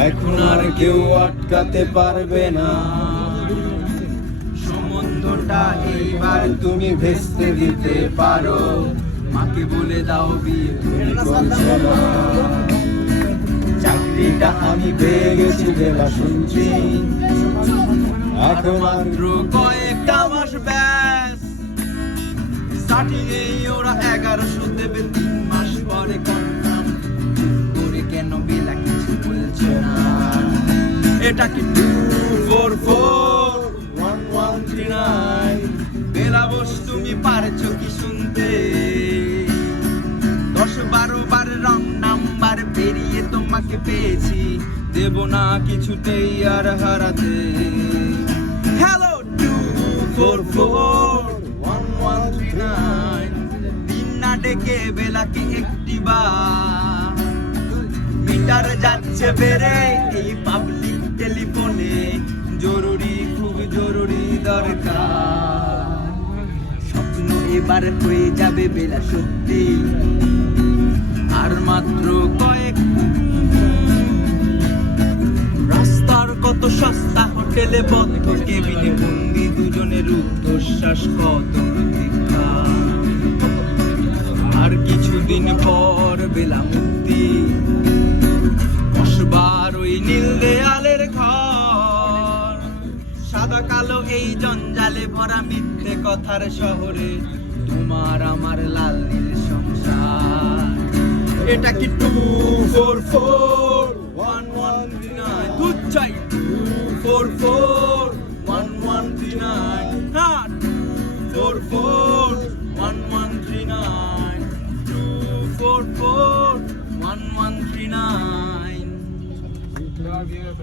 এখন আর কেউ আটকাতে পারবে না। সম্বন্ধটা এইবার তুমি ভেস্তে দিতে পারো, মাকে বলে দাও বিয়ে তুমি করছো না। চাকরিটা আমি পেয়ে গেছি বেলা শুনছি, এখন আর মাত্র কয়েকটা মাস ব্যাস। স্টার্টিং এ ওরা 1100 দেবে, 3 মাস পরে কনফার্ম। করে কেন বেলা কিছু বলছে না? এটা কি 2441139? বেলা বস তুমি পারছো কি শুনতে? 10-12 বার রং নাম্বার পেরিয়ে তোমাকে পেয়েছি, দেব না কিছুতেই আর হারাতে। হ্যালো 2441139, দিন না ডেকে বেলাকে একটি বার। মিটার যাচ্ছে বেড়ে এই পাবলিক টেলিফোনে, জরুরি খুব জরুরি দরকার। স্বপ্ন এবার হয়ে যাবে বেলা সত্যি, আর মাত্র কয়েক। রাস্তার কত সস্তা হোটেলে বদ্ধ কেবিনে বন্দি দুজনের রুদ্ধশ্বাস, কত প্রতীক্ষা। আর কিছুদিন পর বেলা মুক্তি, বসবার ওই নীল দেয়ালের ঘর। সাদা কালো এই জঞ্জালে ভরা মিথ্যে কথার শহরে, তোমার আমার লাল নীল সংসার। এটা কি 2441139? দুধ চাই 2441139, হ্যাঁ 2441139, 2441139।